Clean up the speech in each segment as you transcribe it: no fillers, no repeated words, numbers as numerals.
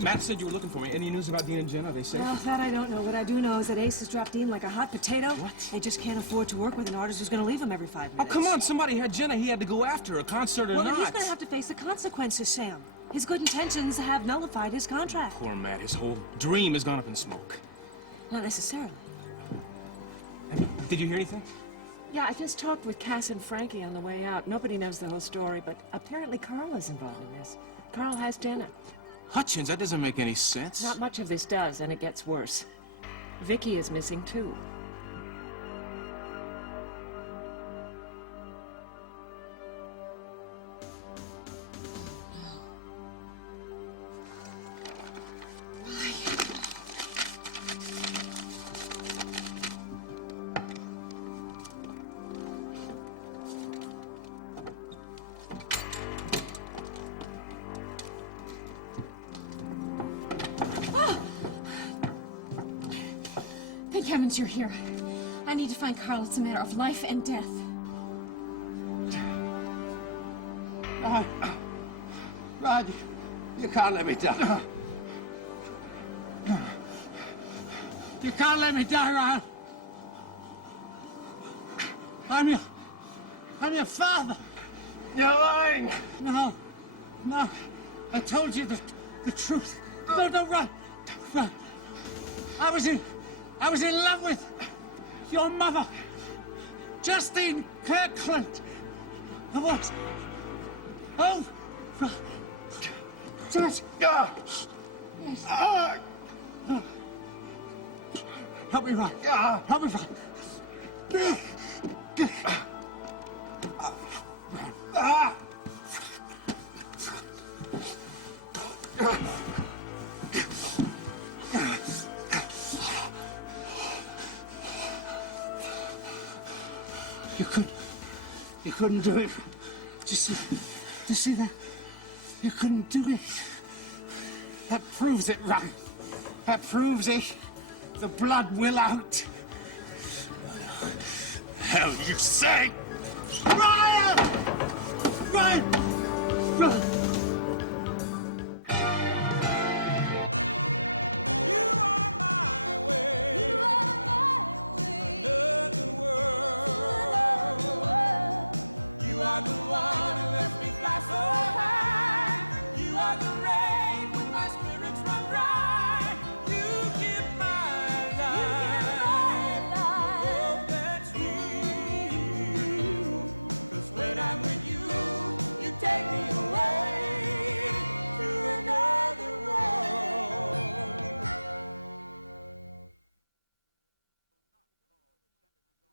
Matt said you were looking for me. Any news about Dean and Jenna? They say. Well, that I don't know. What I do know is that Ace has dropped Dean like a hot potato. What? They just can't afford to work with an artist who's going to leave him every 5 minutes. Oh, come on. Somebody had Jenna. He had to go after her, concert or well, not. Well, he's going to have to face the consequences, Sam. His good intentions have nullified his contract. Poor Matt. His whole dream has gone up in smoke. Not necessarily. Did you hear anything? Yeah, I just talked with Cass and Frankie on the way out. Nobody knows the whole story, but apparently Carl is involved in this. Carl has Jenna. Hutchins, that doesn't make any sense. Not much of this does, and it gets worse. Vicky is missing, too. Thank heavens you're here. I need to find Carl. It's a matter of life and death. Rod, you can't let me die. You can't let me die, Ryan. I'm your father. You're lying. No. I told you the truth. No, run. I was in love with your mother, Justine Kirkland. I was. Oh, Judge. Yes. Help me, Ryan. Help me, Ryan. You couldn't do it. Do you see that? You couldn't do it. That proves it, Ryan. That proves it. The blood will out. Hell, you say? Ryan! Ryan!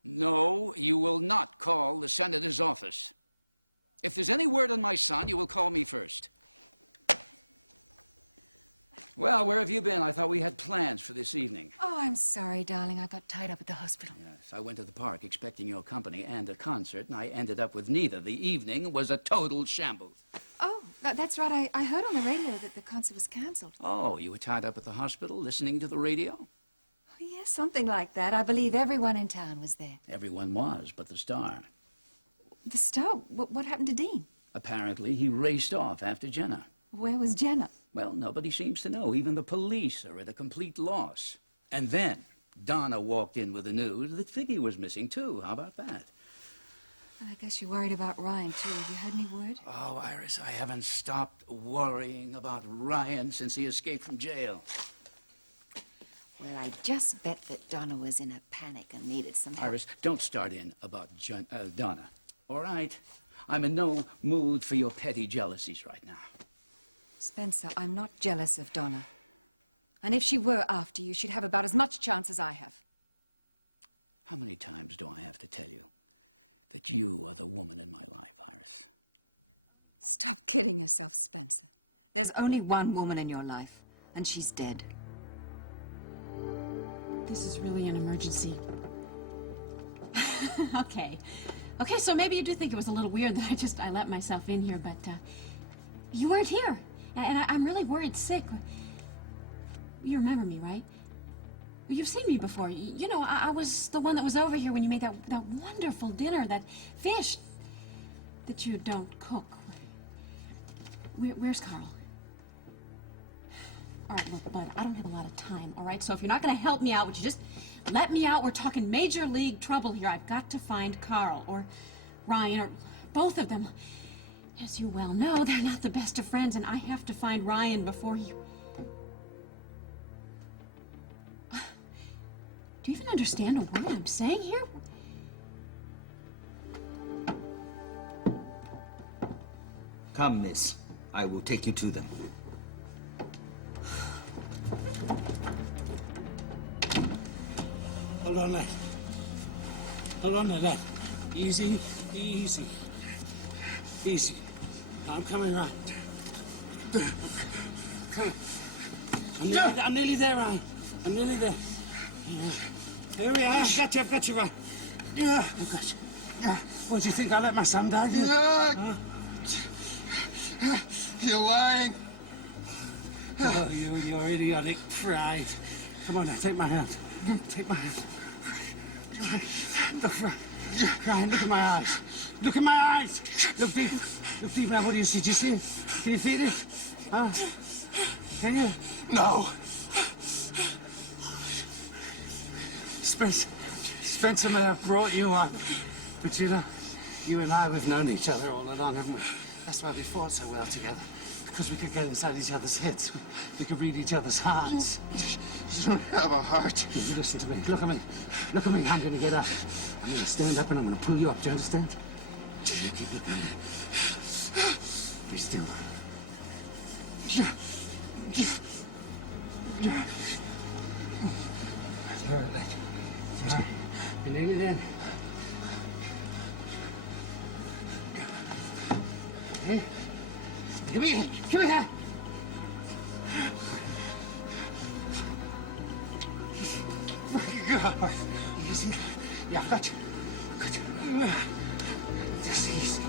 No, you will not call the senator's office. If there's any word on my son, you will call me first. Well, where have you been? I thought we had plans for this evening. Oh, I'm sorry, darling. I got tied up at the hospital. Yes, I went to the park expecting your company and a concert, and I ended up with neither. The evening was a total shambles. Oh, that's right. I heard on the radio that the concert was canceled. Oh, you were tied up at the hospital listening to the radio? Oh, yes, something like that. I believe everyone in town was there. Everyone was, but the star. The star? What happened to Dean? Apparently, he raced off after Jenna. Where was Jenna? Well, nobody seems to know. Even the police are at a complete loss. And then Donna walked in with the news that Vicky was missing, too. How about that? Well, I guess you're worried about Ryan, too. Have you heard any word? Oh, Iris, I haven't stopped worrying about Ryan since he escaped from jail. Well, I just bet that Donna was in a panic and needed some help. Iris, don't start in about Donna. All right? I'm in no mood for your petty jealousies right now. Spencer, I'm not jealous of Donna. And if she were after you, she'd have about as much chance as I have. How many times do I have to tell you that you are the woman in my life, Iris? Stop kidding yourself, Spencer. There's only one woman in your life, and she's dead. This is really an emergency. Okay, so maybe you do think it was a little weird that I let myself in here, but you weren't here. And I'm really worried sick. You remember me, right? Well, you've seen me before. You know, I was the one that was over here when you made that wonderful dinner, that fish that you don't cook. Where's Carl? All right, look, bud, I don't have a lot of time, all right? So if you're not gonna help me out, would you just let me out? We're talking major league trouble here. I've got to find Carl or Ryan or both of them. As you well know, they're not the best of friends, and I have to find Ryan before he... Do you even understand a word I'm saying here? Come, miss. I will take you to them. Hold on, lad. Hold on there, lad. Easy, easy. Easy. I'm coming round. Come on. I'm nearly there, Ryan. I'm nearly there. Here we are. I've got you, Ryan. Yeah. I've got you. Yeah. What, do you think I let my son die? Yeah. You're lying. Oh, you and your idiotic pride. Come on now, take my hand. Take my hand. Look, Ryan, look at my eyes. Look at my eyes. Look deep. Look deep now. What do you see? Do you see it? Can you feel it? Huh? Can you? No. Spencer may have brought you up, but you know, you and I, we've known each other all along, haven't we? That's why we fought so well together. Because we could get inside each other's heads. We could read each other's hearts. You don't have a heart. You listen to me. Look at me. Look at me. I'm gonna get up. I'm gonna stand up and I'm gonna pull you up. Do you understand? You keep looking at me. Be still. All right, lad. All right. You're nearly there. Hey. Come here. Come here. Easy. Yeah, I got you. I got you. Just easy.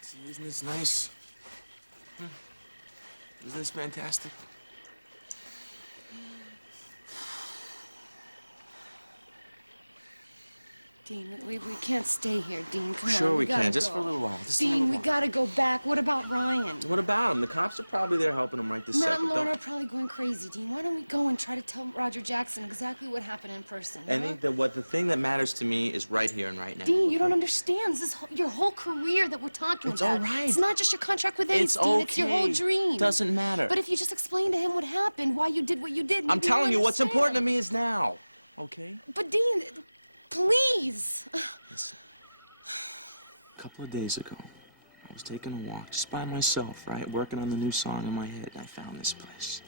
See, isn't this nice? Huh? Isn't this fantastic? Dean, we can't stay here, Dean. Come on. Sure we gotta can, just go. for a little while. Just a Dean, little we while. gotta go back. What about Ryan? What about him? The cops are probably there helping him right this Matt second. and Lorna Don't- are probably going crazy, Dean. Why don't we go and try to tell Roger Jackson exactly what happened in person? And huh? the thing that matters to me is right here and right now. Dean, you don't understand. This is your whole career that we're talking It's about. all right. It's not just your contract with Ace, It's Dean. It's your whole okay. dream. Doesn't matter. But if you just explain to him what happened, why you did what you did, I'm maybe telling he'll you, what's understand. important to me is now. Okay? But Dean, please. Listen. A couple of days ago, I was taking a walk just by myself, right? Working on the new song in my head, and I found this place.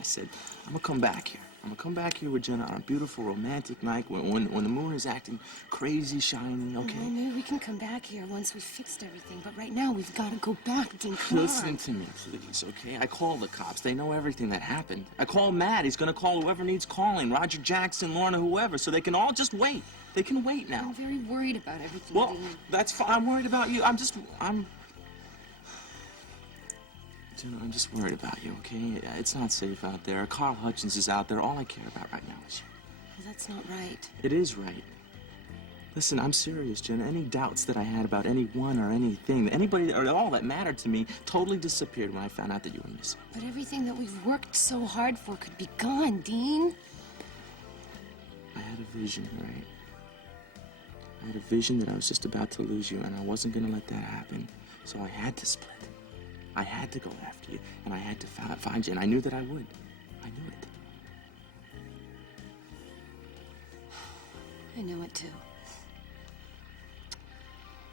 I said, I'm gonna come back here. I'm gonna come back here with Jenna on a beautiful romantic night when the moon is acting crazy shiny, okay? Well, maybe we can come back here once we've fixed everything. But right now, we've got to go back, Dean. Come Listen on. to me, please, okay? I call the cops. They know everything that happened. I call Matt. He's gonna call whoever needs calling. Roger Jackson, Lorna, whoever. So they can all just wait. They can wait now. I'm very worried about everything, Well, Dean. that's fine. I'm worried about you. Jenna, I'm just worried about you, okay? It's not safe out there. Carl Hutchins is out there. All I care about right now is you. Well, that's not right. It is right. Listen, I'm serious, Jenna. Any doubts that I had about anyone or anything, anybody or all that mattered to me, totally disappeared when I found out that you were missing. But everything that we've worked so hard for could be gone, Dean. I had a vision, right? I had a vision that I was just about to lose you, and I wasn't gonna let that happen. So I had to split. I had to go after you, and I had to find you, and I knew that I would. I knew it. I knew it, too.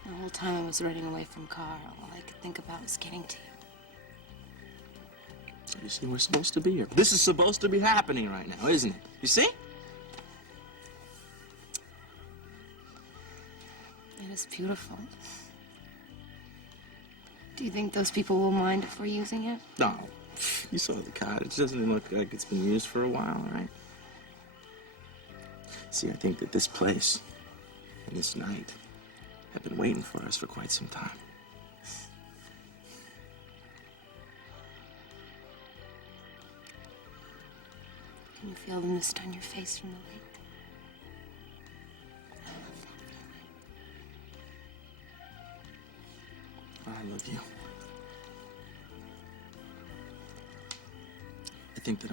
The whole time I was running away from Carl, all I could think about was getting to you. You see, we're supposed to be here. This is supposed to be happening right now, isn't it? You see? It is beautiful. Do you think those people will mind if we're using it? No. You saw the cottage. Doesn't it look like it's been used for a while, right? See, I think that this place and this night have been waiting for us for quite some time. Can you feel the mist on your face from the lake? I love that feeling. I love you. I think that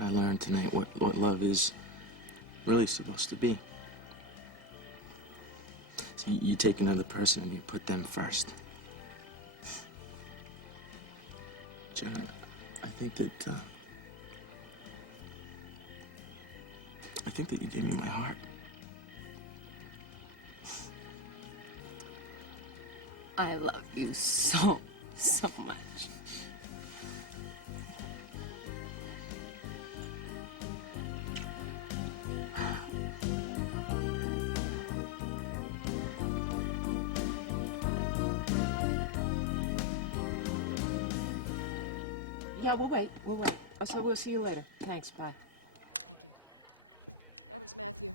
I learned tonight what love is really supposed to be. So you take another person and you put them first. Jenna, I think that you gave me my heart. I love you so much. Yeah, we'll wait. We'll wait. Oh, so we'll see you later. Thanks. Bye. Thank you. That was Matthew.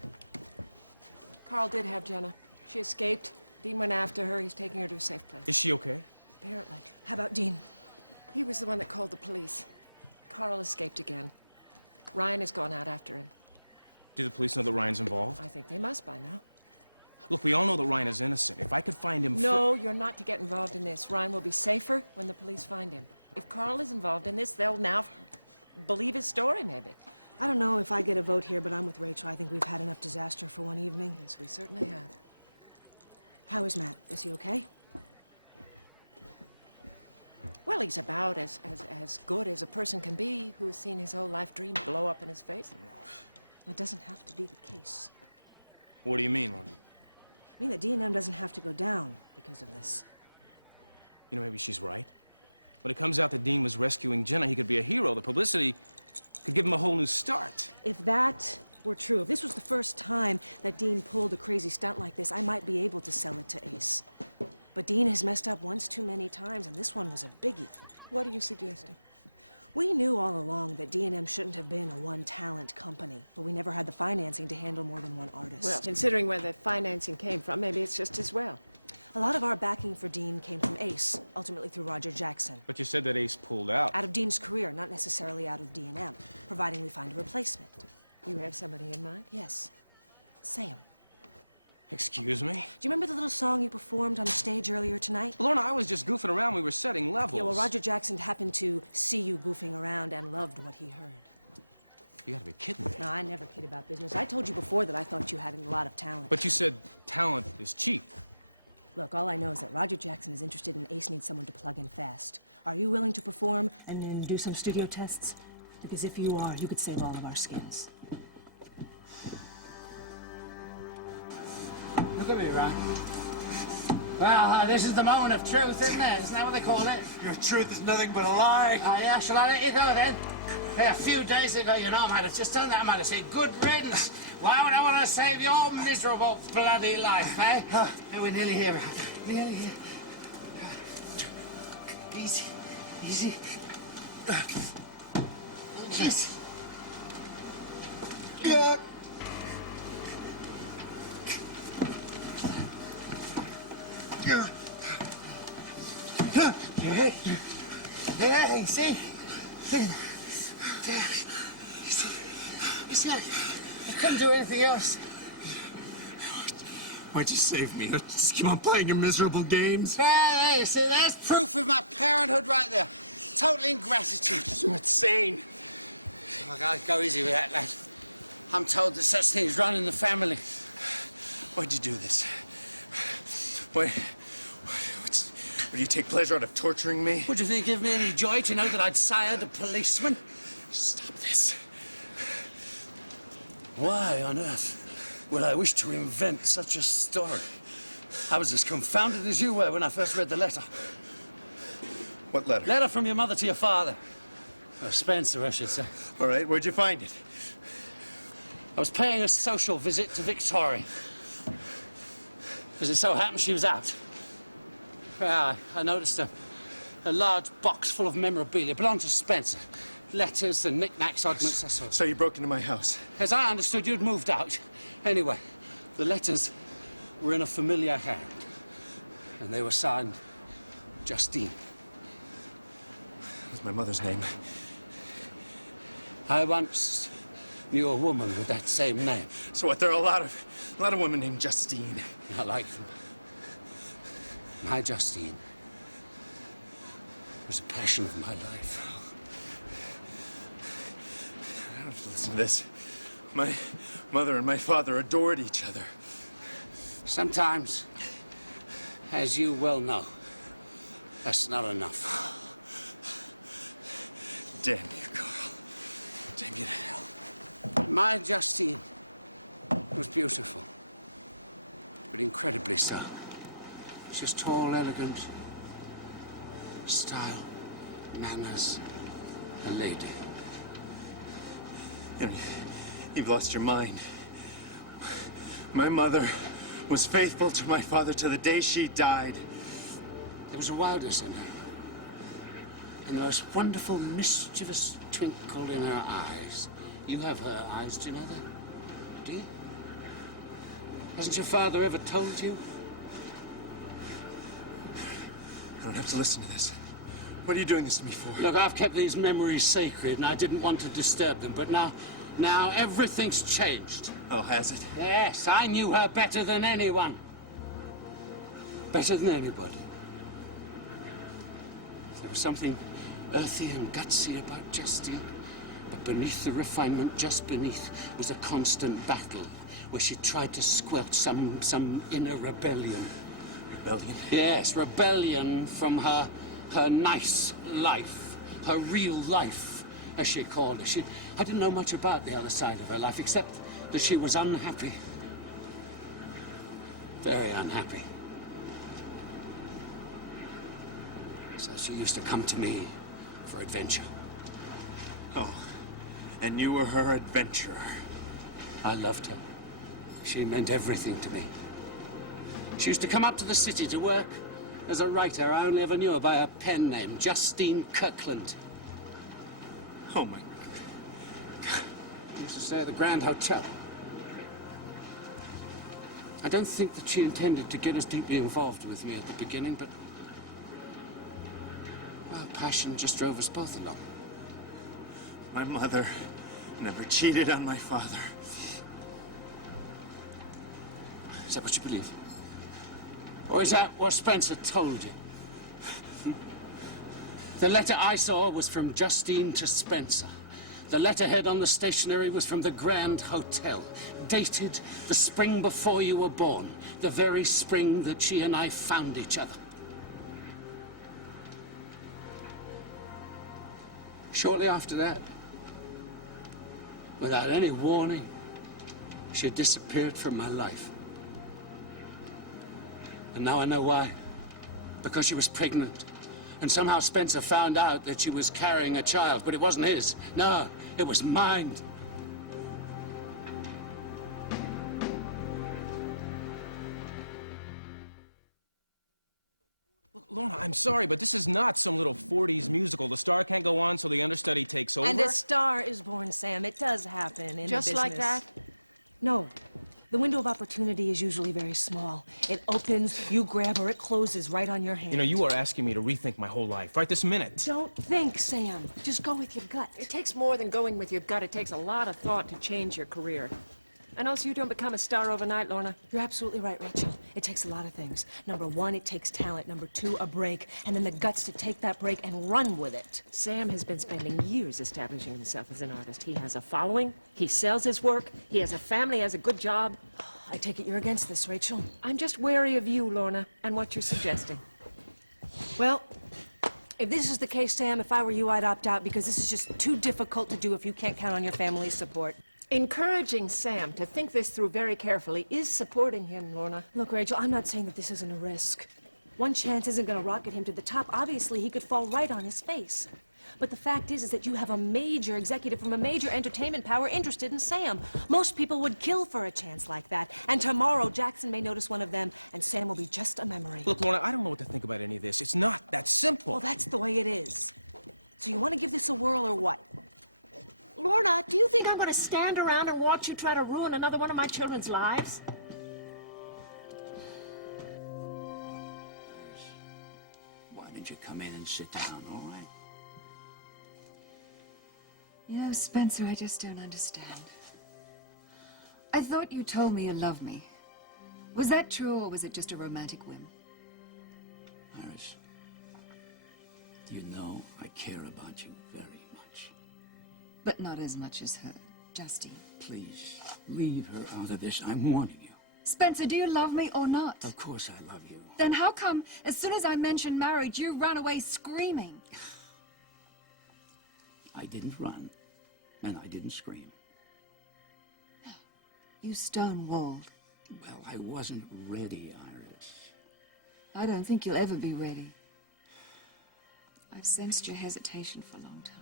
Carl did have Jenna. She escaped. Dean went after her. He's taking her to a safe place. Is she okay? Apparently. How about Dean? He was the one that called the police. Carl escaped again. Ryan has gone out after him. Do the police know that Ryan's involved? I think they must by now. Look, we all know that Ryan is innocent. If I could find him No, you're not to get involved in this. Ryan will be safer when the police find him. If Carl is involved in this, they'll now believe his story, maybe. I don't know if I get a vote here, but I'm with Rachel. I think we've had enough disaster for one evening. Yes, we certainly have. How is Matt? Is he okay? Well, he's about as good as a person can be who has seen his whole life dream blow up in his face. It doesn't have to be the case. What do you mean, Lorna? I mean that D&M doesn't have to go down because of this. You know, maybe she's right. When it comes out that Dean was rescuing Jenna, he could be a hero. The publicity could give him a whole new start. If that were true, if this was the first time that Dean pulled a crazy stunt like this, I might be able to sell it to Ace. But Dean has messed up once too many times, and this one was a biggie. What are you suggesting? We knew all along that D&M shouldn't have been a one-talent company, but we never had the financing to handle more than one artist. Well, considering where the financing came from, maybe it's just as well. A lot of our backing for Dean came from Ace, ultimately through Roger Jackson. But you said that Ace pulled out. Out of Dean's career, not necessarily out of D&M, providing we find a replacement. You have somebody in mind? Yes. Sam. Excuse me? Do you remember the little song you performed on the stage earlier tonight? Lorna, I was just goofing around. We were setting levels. Yeah, well, Roger Jackson happened to see you goofing around and loved what he heard. You gotta be kidding me. No, I never kid about business. I told you before that I thought you had a lot of talent. But you said talent is cheap. Look, all I know is that Roger Jackson is interested in Ace needs someone to plug in fast. Are you willing to perform and then do some studio tests? Because if you are, you could save all of our skins. Look at me, Ryan. Well, this is the moment of truth, isn't it? Isn't that what they call it? Your truth is nothing but a lie. Oh, yeah, shall I let you go then? Hey, a few days ago, you know, I might have just done that. I might have said, good riddance. Why would I want to save your miserable bloody life, eh? Hey, we're nearly here, Ryan. Nearly here. Easy. Easy. Easy. Hey, hey, see? Look at that. You see, I couldn't do anything else. Why'd you save me? Just keep on playing your miserable games. There, you see, there's proof of my parenthood right there. Total ingratitude. You're insane. Look, I'll go easy with that, lad. I'm told that such things run in the family. Why'd you do this? Why do you take pleasure out of torturing me? Would you think it gave me any joy to know that I'd sired a policeman? Stop this. Why on earth would I wish to invent such a story? I was as confounded as you were when I first read the letter. What letter? Letter from your mother to your father. Or Spencer, I should say. All right, where'd you find it? I was paying a social visit to Victoria. As it so happened, she was out. Well, I noticed a large box full of memorabilia. It belonged to Spencer. Letters and knickknacks, oddments, that sort of. So you broke into my house? As I understood, you'd moved out. Anyway, the letters were in a familiar hand. And they were signed Justine. What's my mother's name? I once knew a woman with that same name. So what, there are a lot of women named Justine. I like them. My Justine was the passion of my life. I don't have to listen to this. My mother and my father adored each other. Sometimes, as you well know, that's not enough. Damn you, Carl. Damn you to hell. My Justine was beautiful, but incredibly so. She's tall, elegant, style, manners, a lady. You've lost your mind. My mother was faithful to my father to the day she died. There was a wildness in her, and the most wonderful, mischievous twinkle in her eyes. You have her eyes, do you know that? Do you? Hasn't your father ever told you? I don't have to listen to this. What are you doing this to me for? Look, I've kept these memories sacred, and I didn't want to disturb them, but now everything's changed. Oh, has it? Yes, I knew her better than anyone. Better than anybody. There was something earthy and gutsy about Justine, but beneath the refinement, just beneath, was a constant battle where she tried to squelch some inner rebellion. Rebellion? Yes, rebellion from her nice life, her real life, as she called it. I didn't know much about the other side of her life, except that she was unhappy. Very unhappy. So she used to come to me for adventure. Oh, and you were her adventurer. I loved her. She meant everything to me. She used to come up to the city to work as a writer. I only ever knew her by her pen name, Justine Kirkland. Oh, my... I used to stay at the Grand Hotel. I don't think that she intended to get as deeply involved with me at the beginning, but... well, passion just drove us both along. My mother never cheated on my father. Is that what you believe? Or is that what Spencer told you? The letter I saw was from Justine to Spencer. The letterhead on the stationery was from the Grand Hotel, dated the spring before you were born, the very spring that she and I found each other. Shortly after that, without any warning, she disappeared from my life. And now I know why. Because she was pregnant. And somehow Spencer found out that she was carrying a child, but it wasn't his. No, it was mine. Look, Lorna, I'm sorry, but this is not some little 40s musical. The star can't go on, so the understudy takes over. And a star is born, Sam. It does happen in the business. Just like that? No. The window of opportunity is usually very small. It opens, you grab, or it closes right on your hand. You know, you are asking me to rethink my whole life, right this minute. Don't think, Sam. Just go with your gut. It takes more than going with your gut. It takes a lot of thought to change your career. And also, you don't become a star overnight, Lorna. You're absolutely right, Rachel. It takes a lot of things. Number one, it takes talent. Number two, a break. And then the guts to take that break and run with it. Sam has been spending years establishing himself as an artist. He has a following. He sells his work. He has a family, has a good job. I take it you're against this, Rachel. I'm just wary of you, Lorna, and what you're suggesting. Well, if this is the case, Sam, if I were you, I'd opt out because this is just too difficult to do if you can't count on your family's support. Encouraging Sam to think this through very carefully is supporting him, Lorna. Look, Rachel, I'm not saying that this isn't a risk. One chance isn't going to rocket him to the top. Obviously, he could fall right on his face. But the fact is that you have a major executive from a major entertainment power interested in Sam. Most people would kill for a chance like that. And tomorrow, Jackson may notice one of them, and Sam will be just a memory. Look, Lorna, I don't know what to think about any of this. It's not that simple. Well, that's the way it is. So you want to give this a whirl or what? Lorna, do you think I'm going to stand around and watch you try to ruin another one of my children's lives? Why didn't you come in and sit down, all right? You know, Spencer, I just don't understand. I thought you told me you loved me. Was that true, or was it just a romantic whim? Iris, you know I care about you very much. But not as much as her, Justine. Please, leave her out of this. I'm warning you. Spencer, do you love me or not? Of course I love you. Then how come, as soon as I mention marriage, you run away screaming? I didn't run, and I didn't scream. You stonewalled. Well, I wasn't ready, Iris. I don't think you'll ever be ready. I've sensed your hesitation for a long time.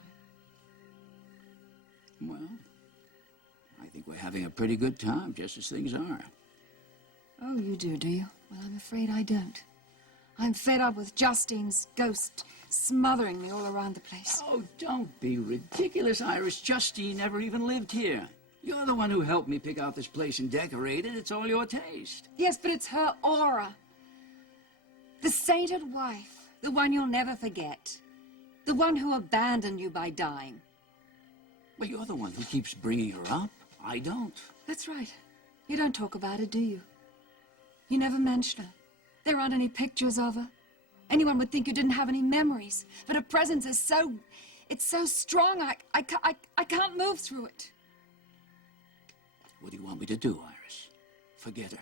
Well, I think we're having a pretty good time, just as things are. Oh, you do you? Well, I'm afraid I don't. I'm fed up with Justine's ghost smothering me all around the place. Oh, don't be ridiculous, Iris. Justine never even lived here. You're the one who helped me pick out this place and decorate it. It's all your taste. Yes, but it's her aura. The sainted wife. The one you'll never forget. The one who abandoned you by dying. Well, you're the one who keeps bringing her up. I don't. That's right. You don't talk about her, do you? You never mention her. There aren't any pictures of her. Anyone would think you didn't have any memories. But her presence is so... it's so strong, I can't move through it. What do you want me to do, Iris? Forget her?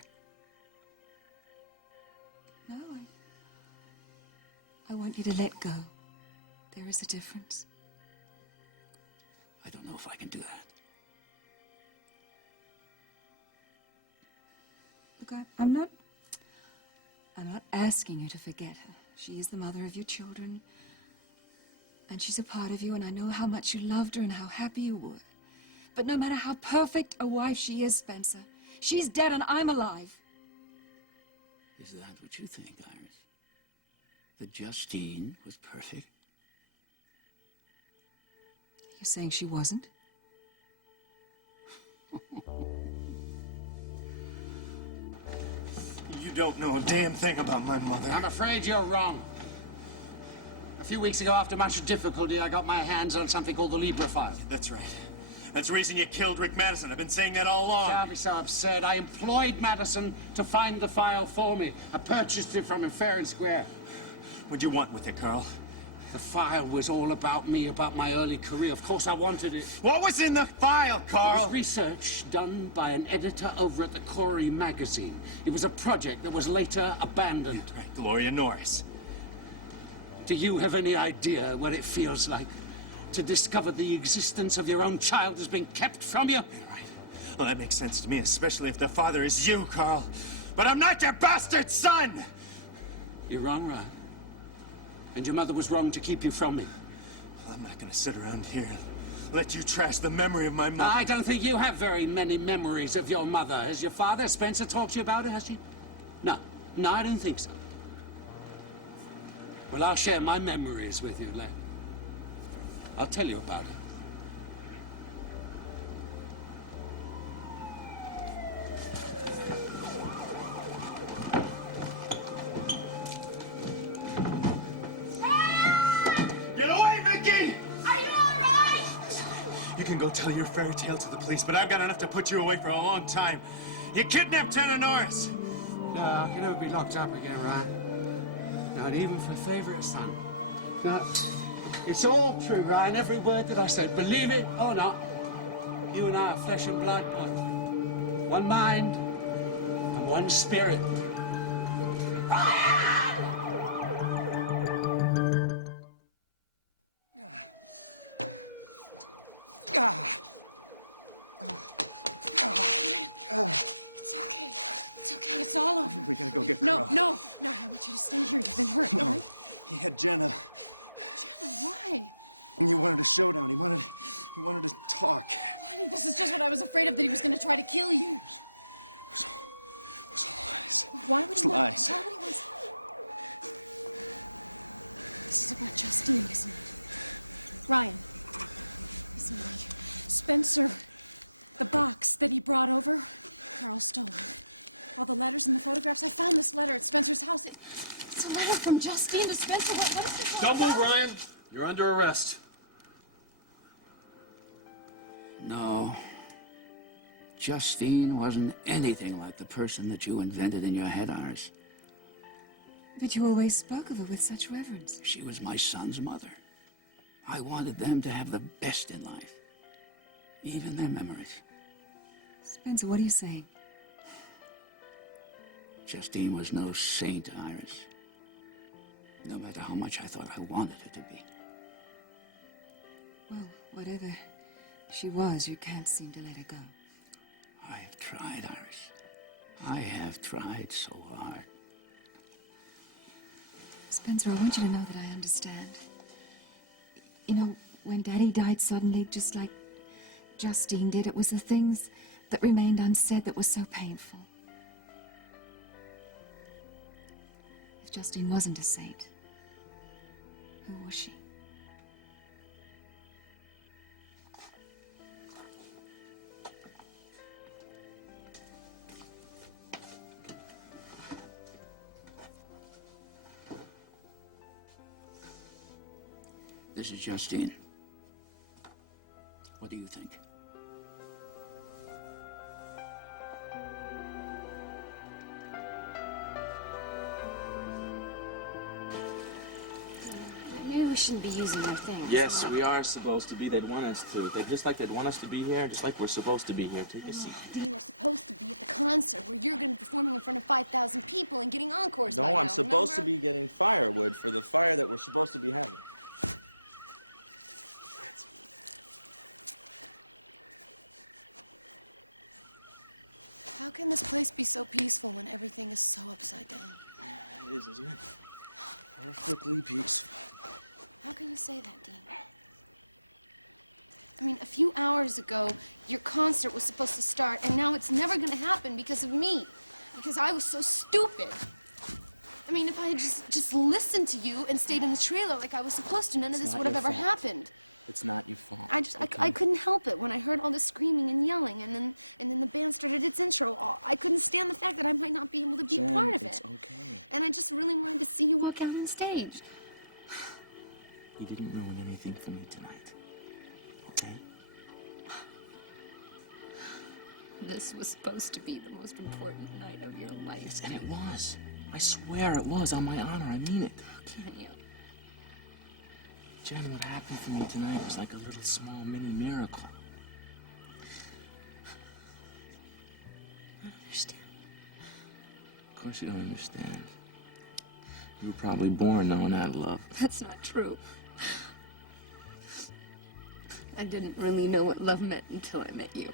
No, I want you to let go. There is a difference. I don't know if I can do that. Look, I'm not asking you to forget her. She is the mother of your children. And she's a part of you, and I know how much you loved her and how happy you were. But no matter how perfect a wife she is, Spencer, she's dead and I'm alive. Is that what you think, Iris? That Justine was perfect? You're saying she wasn't? You don't know a damn thing about my mother. I'm afraid you're wrong. A few weeks ago, after much difficulty, I got my hands on something called the Libra file. That's right. That's the reason you killed Rick Madison. I've been saying that all along. Don't be so absurd. I employed Madison to find the file for me. I purchased it from him fair and square. What'd you want with it, Carl? The file was all about me, about my early career. Of course, I wanted it. What was in the file, Carl? It was research done by an editor over at the Corey magazine. It was a project that was later abandoned. Yeah, right, Gloria Norris. Do you have any idea what it feels like to discover the existence of your own child has been kept from you? Yeah, right. Well, that makes sense to me, especially if the father is you, Carl. But I'm not your bastard son! You're wrong, Ryan. And your mother was wrong to keep you from me. Well, I'm not gonna sit around here and let you trash the memory of my mother. I don't think you have very many memories of your mother. Has your father, Spencer, talked to you about it, has he? No. No, I don't think so. Well, I'll share my memories with you, Len. I'll tell you about it. Get away, Mickey! Are you all right? You can go tell your fairy tale to the police, but I've got enough to put you away for a long time. You kidnapped Jenna Norris. No, I can never be locked up again, Ryan. Not even for a favorite son. No, it's all true, Ryan. Every word that I said. Believe it or not, you and I are flesh and blood, boy. One mind and one spirit. Ryan! It's okay. It's okay. It's all over. We gotta go get No, Carl. no, no. I want you to stay here. You've been hurt, all right? He had Jenna. Jenna, why? And you wanted a showdown. He wanted to talk. Why? This is just what I was afraid of, that he was going to try to kill you. It was all lies. Why would It was he want... lies. Why would he want... This is about Justine, isn't it? Ryan, listen to me. Spencer, the box that he brought over, Carl stole it. All the letters and the photographs. I found this letter at Spencer's house. It's a letter from Justine to Spencer. What is this all Don't move, about? Ryan. You're under arrest. No. Justine wasn't anything like the person that you invented in your head, Iris. But you always spoke of her with such reverence. She was my son's mother. I wanted them to have the best in life, even their memories. Spencer, what are you saying? Justine was no saint, Iris. No matter how much I thought I wanted her to be. Well, whatever she was, you can't seem to let her go. I have tried, Iris. I have tried so hard. Spencer, I want you to know that I understand. You know, when Daddy died suddenly, just like Justine did, it was the things that remained unsaid that were so painful. If Justine wasn't a saint, who was she? This is Justine. What do you think? Maybe we shouldn't be using our things. Yes, we are supposed to be. They'd want us to. Just like they'd want us to be here, just like we're supposed to be here. Take a seat. Dean, we're supposed to be at the concert where you're going to be performing in front of 5,000 people and getting encores by No, now, I'm supposed to remember? be getting firewood for the fire that we're supposed to be having. How can this place be so peaceful when everything is so upside down? It is, isn't it? Perfectly peaceful. How can you say that, Dean? I mean, a few hours ago, your concert was supposed to start, and now it's never gonna happen because of me. Because I was so stupid. I mean, if I had just listened to you and stayed in the trailer like I was supposed to, none of this would have ever happened. It's not your fault. I couldn't help it when I heard all this screaming and yelling, and then the band started its intro. I couldn't stand the fact that I might not be able to be Jen, part of it's it. okay. And I just really wanted to see you walk out on stage. You didn't ruin anything for me tonight. Okay? This was supposed to be the most important night of your life. Yes, and it was. I swear it was, on my honor. I mean it. Can't you? Jen, what happened for me tonight was like a little small mini miracle. I don't understand. Of course you don't understand. You were probably born knowing how to love. That's not true. I didn't really know what love meant until I met you.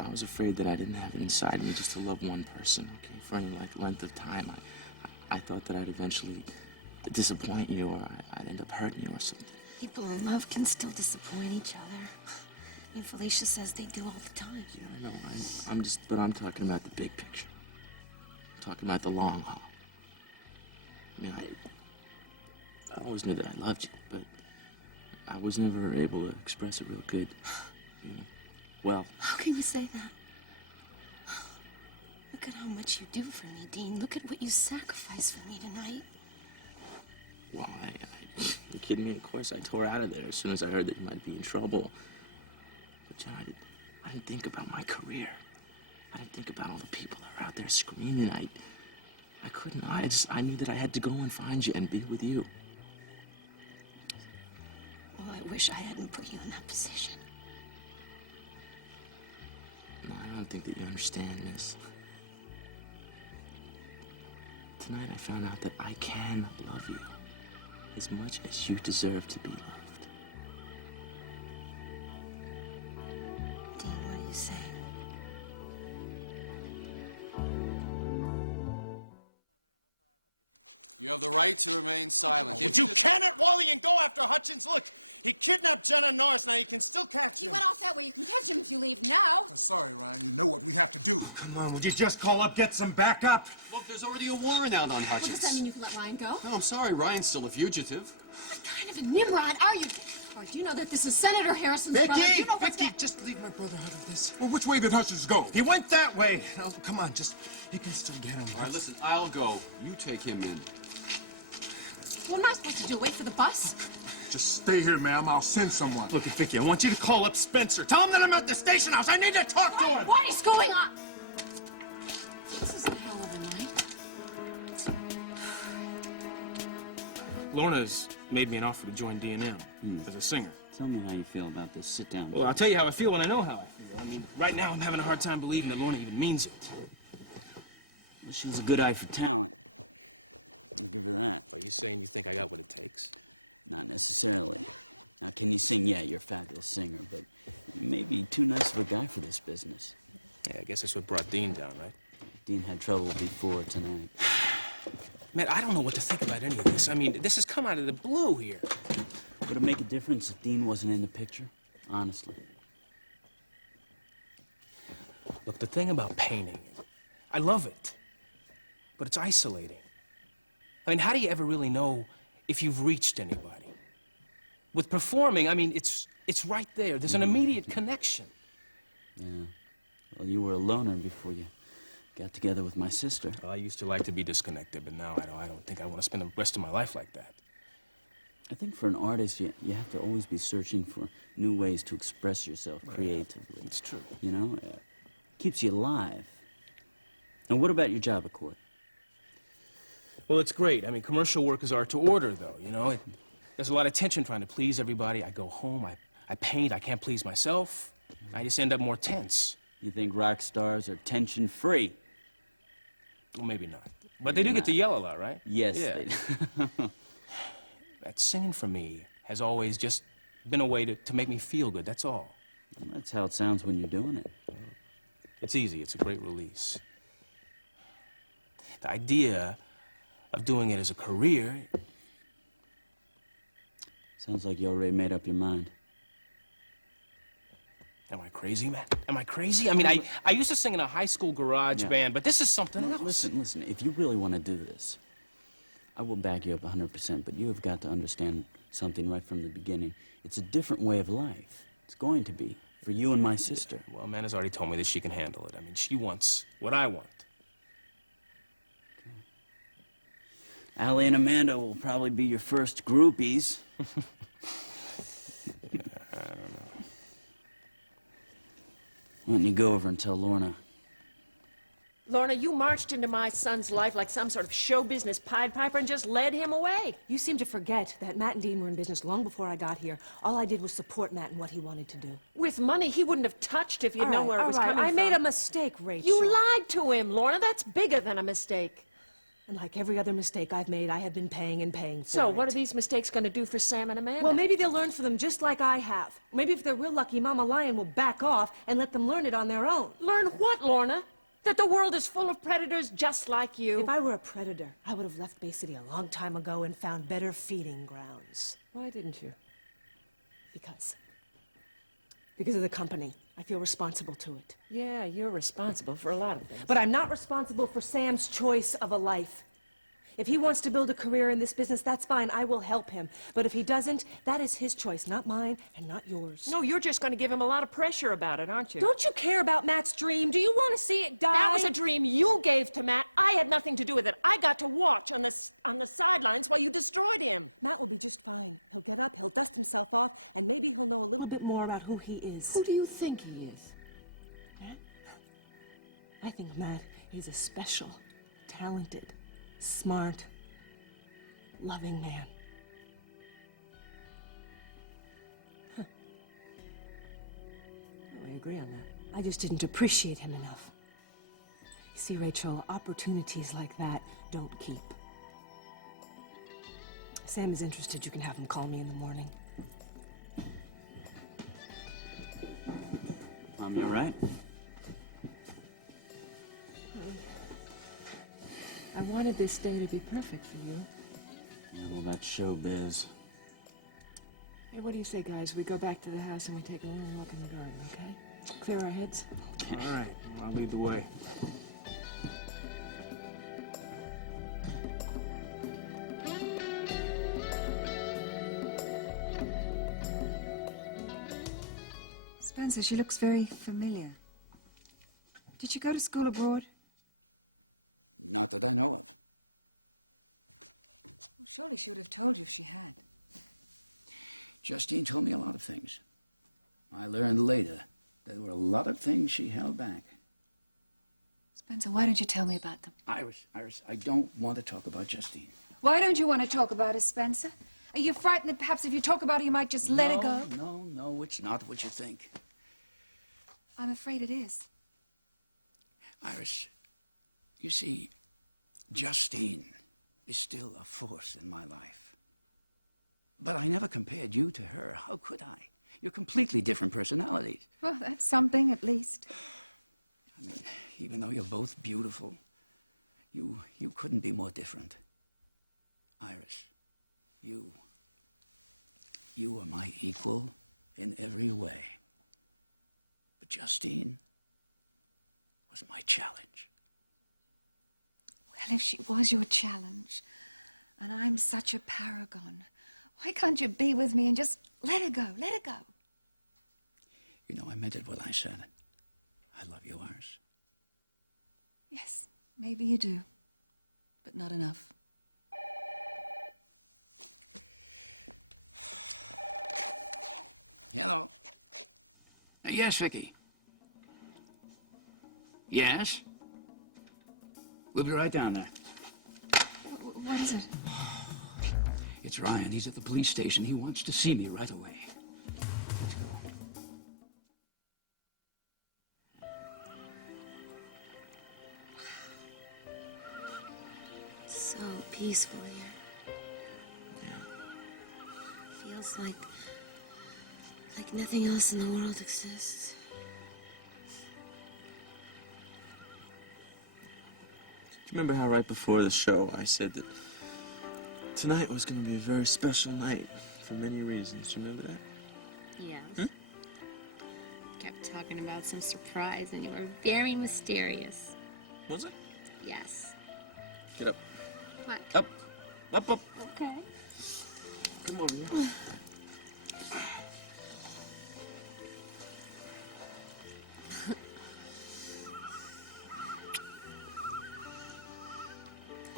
I was afraid that I didn't have it inside me just to love one person, okay, for any length of time. I thought that I'd eventually disappoint you, or I'd end up hurting you or something. People in love can still disappoint each other. I mean, Felicia says they do all the time. Yeah, I know. But I'm talking about the big picture. I'm talking about the long haul. I mean, I always knew that I loved you, but I was never able to express it real good. You know, well. How can you say that? Look at how much you do for me, Dean. Look at what you sacrificed for me tonight. Well, you kidding me? Of course, I tore out of there as soon as I heard that you might be in trouble. But, Jen, I didn't think about my career. I didn't think about all the people that were out there screaming. I couldn't. I knew that I had to go and find you and be with you. Well, I wish I hadn't put you in that position. No, I don't think that you understand, miss. Tonight I found out that I can love you as much as you deserve to be loved. Dean, what are you saying? You have the right to remain silent. But you cannot, Wally, and go after Hutchins. Look, he kidnapped Jenna Norris. Now you can still catch He him. went off that way. You can catch him if you leave now. I'm sorry, Ryan. You know what we have to do. Come on, would you just call up, get some backup? Look, there's already a warrant out on Well, Hutchins. does that mean you can let Ryan go? No, I'm sorry. Ryan's still a fugitive. What kind of a Nimrod are you? Or do you know that this is Senator Harrison's brother? Do Vicky, you know what's Vicky, just leave my brother out of this. Well, which way did Hutchins go? He went that way. Now, come on, you can still get him. All right, listen, I'll go. You take him in. What am I supposed to do? Wait for the bus? Just stay here, ma'am. I'll send someone. Look at Vicky. I want you to call up Spencer. Tell him that I'm at the station house. I need to talk to him. What is going on? Lorna's made me an offer to join D&M as a singer. Tell me how you feel about this. Sit down. Well, I'll tell you how I feel when I know how I feel. I mean, right now I'm having a hard time believing that Lorna even means it. Well, she has a good eye for talent. I'll give her that. Are you saying you think I got what it takes? Not necessarily. Now, can you sing? Yeah, you're a fabulous singer, but you may be too nice of a guy for this business. Yeah, I guess that's what brought Dean down, right? Dean had trouble before tonight. Man, I don't know what to think about any of this. I mean, this has come out of the blue here. Would it make a difference if Dean wasn't in the picture? Honestly. Look, the thing about painting, I love it, but it's isolating. I mean, how do you ever really know if you've reached anybody? With performing, I mean, it's right there. There's an immediate connection. Yeah. Well, you were a loner before you got together with my sister. Well, I used to like to be disconnected, but now I don't think I want to spend the rest of my life like that. I think for an artist, you have to always be searching for new ways to express yourself creatively. It's true. You know? Keeps you alive. And what about your job at court? Well, it's great. I mean, commercial workers are to order, though, you know? There's a lot of tension trying to please everybody. I go home, I paint, I can't please myself. I just end up more tense. You think rock stars are tension-free? Well, maybe not. But they do get to yell a lot, right? Yes, yeah. they do. That singing for me has always just been a way to make me feel good, that's all. Well, that's how it sounds when you're doing it. It's easy, it's a great release. The idea of doing it as a career... Sounds like you already made up your mind. Am I crazy, man? Am I crazy? I mean, I used to sing in a high school garage band, but this is something else. Listen, if you really want to do this, I will back you up 100%, but you have got to understand something right from the beginning. It's a different way of life. It's going to be, for you and my sister. Well, Amanda's already told me that she can handle it. I mean, she wants what I want. Okay. Allie and Amanda will probably be your first groupies. I don't know. Why don't you go over and tell Lorna? Lorna, you marched into my son's life like some sort of show business Pied Piper and just led him away. You seem to forget that Matt and Dean were in business long before I got here. All I did was support Matt in what he wanted to do. With money he wouldn't have touched if he'd known where it was coming from. I made a mistake, Rachel. You lied to him, Lorna. That's bigger than a mistake. And like every other mistake I've made, I have been paying and paying for So, it. what are these mistakes going to do for Sam and Amanda? Well, maybe they'll learn from them just like I have. Maybe if they're real lucky, Mama Lion will back off and let them learn it on their own. Learn what, Lorna? That the world is full of predators just like you? If I were a predator, I would have left Bay City a long time ago and found better feeding grounds. Why didn't you? Because of the company. I feel responsible to it. Yeah, you're responsible for a lot of things. But I'm not responsible for Sam's choice of a life. If he wants to build a career in this business, that's fine. I will help him. But if he doesn't, that is his choice, not mine and not yours. No, you're just going to give him a lot of pressure about it, aren't you? Don't you care about Matt's dream? Do you want to see it die? That was a dream you gave to Matt. I had nothing to do with it. I got to watch on the sidelines while you destroyed him. Matt will be just fine. He'll get up, he'll dust himself off, and maybe he'll know a little bit more about who he is. Who do you think he is? I think Matt is a special, talented, smart, loving man. Huh. We agree on that. I just didn't appreciate him enough. You see, Rachel, opportunities like that don't keep. Sam is interested. You can have him call me in the morning. Mom, you all right? I wanted this day to be perfect for you. Yeah, well, that's showbiz. Hey, what do you say, guys? We go back to the house and we take a long walk in the garden, okay? Clear our heads? All right, I'll lead the way. Spencer, she looks very familiar. Did she go to school abroad? Not that I know of. Well, surely she would have told you if she had. Justine told me a lot of things. I learned later there were a lot of things she held back. Spencer, why don't you tell me about them? Iris, I don't want to talk about Justine. Why don't you want to talk about it, Spencer? Are you frightened that perhaps if you talk about it, you might just let it go? No, it's not what you think. I'm afraid it is. Iris, you see, Justine is still a force in my life. But I never compared you to her. How could I? You're completely different personalities. Well, that's something, at least. I mean, even though you're both beautiful, you couldn't be more different. Iris, you are my equal in every way. But Justine was my challenge. Well, if she was your challenge, and I'm such a paragon, why can't you be with me and just let her go, let her go? You know, I meant it when I said it. I love you, Iris. Yes, maybe you do, but not enough. Hello. Yes, Vicky. Yes? We'll be right down there. What is it? It's Ryan. He's at the police station. He wants to see me right away. So peaceful here. Yeah. Feels like nothing else in the world exists. Do you remember how right before the show I said that tonight was going to be a very special night for many reasons? Do you remember that? Yes. Huh? Kept talking about some surprise, and you were very mysterious. Was it? Yes. Get up. What? Up. Up, up. Okay. Come over here.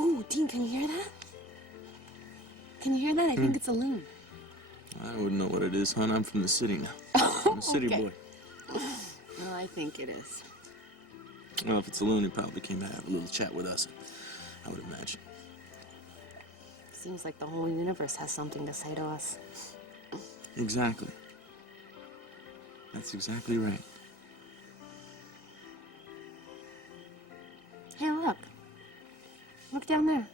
Ooh, Dean, can you hear that? Can you hear that? I think it's a loon. I wouldn't know what it is, hon. I'm from the city now. I'm a city Okay. boy. Well, I think it is. Well, if it's a loon, he probably came to have a little chat with us, I would imagine. Seems like the whole universe has something to say to us. Exactly. That's exactly right. Hey, look. Look down there.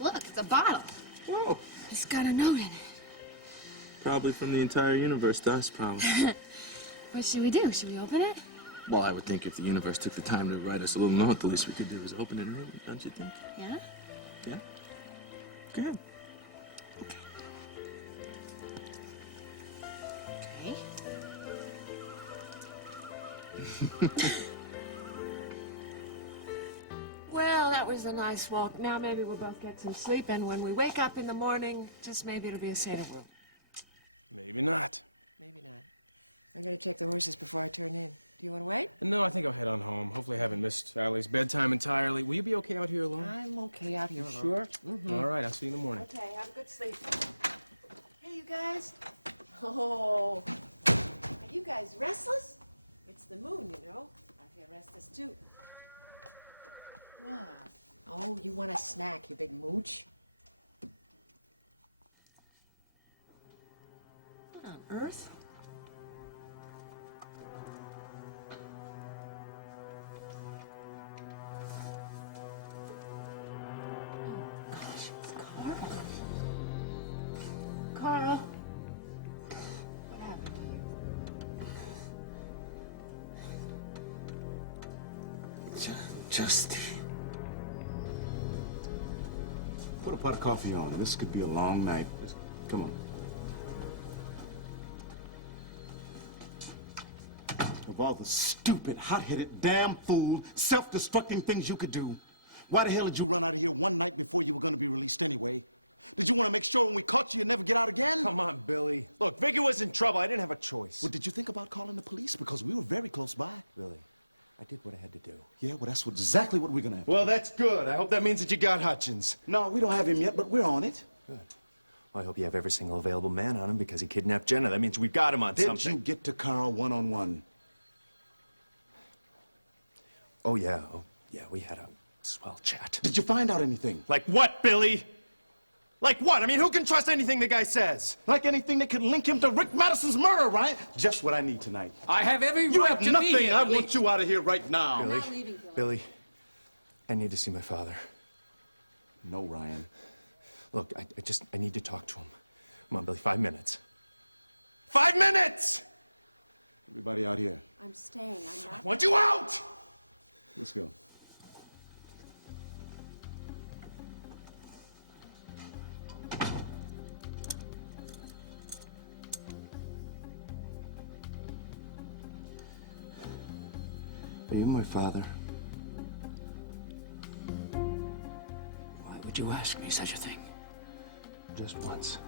Look, it's a bottle. Whoa. It's got a note in it. Probably from the entire universe to us, probably. What should we do? Should we open it? Well, I would think if the universe took the time to write us a little note, the least we could do is open it and read it, don't you think? Yeah? Yeah? Go ahead. Okay. Well, that was a nice walk. Now maybe we'll both get some sleep, and when we wake up in the morning, just maybe it'll be a saner room. Maybe not. Maybe not. I'm gonna check the horses before I turn in. Do you want to wait? No, I think I'll head on home. Hopefully I haven't missed Allie's bedtime entirely. Will you be okay out here alone? I'm okay out here alone. Sure? Mhm. All right, I'll see you in the morning. Okay, have a good sleep. Hey, you guys. Oh, are you guys restless? It's the moon, you know. I feel restless too. What? Oh, you want a snack, you big mooch? What on earth? Gosh, it's Carl. Carl. What happened to you? Justine. Put a pot of coffee on. This could be a long night. Come on. Of all the stupid, hot-headed, damn fool, self-destructing things you could do, why the hell did you run out of here one night before you were going to be released anyway? Did you want to make sure when we caught you, you'd never get out again? Come on, Billy. Look, Vicky was in trouble. I didn't have a choice. Well, did you think about calling the police? Because we were very close by. Really? I did what I had to do. Yeah, well, that's exactly what we're going to have. Well, that's good. I hope that means that you got Hutchins. No, we don't have him yet, but we're on it. Good. Well, I hope you have every single available man on him because he kidnapped Jenna. That means we got him on Did something. you get to Carl one-on-one? Oh, yeah. Oh, yeah, we had a swell chat. Did you find out anything? Like what, Billy? Like what? I mean, who can trust anything the guy says? Like anything that could link him to Rick Madison's murder, right? Just what I need tonight. I have every You right have to nothing. be here. I want you out of here right now. Billy, I need to see my father. No, Ryan. Look, I need to talk to him. Come on, Billy, 5 minutes. 5 minutes! Everybody out here. I'm staying. I'm not. I want you out! Let's go. Are you my father? Why would you ask me such a thing? Just once.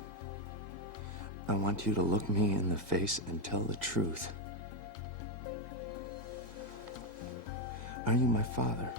I want you to look me in the face and tell the truth. Are you my father?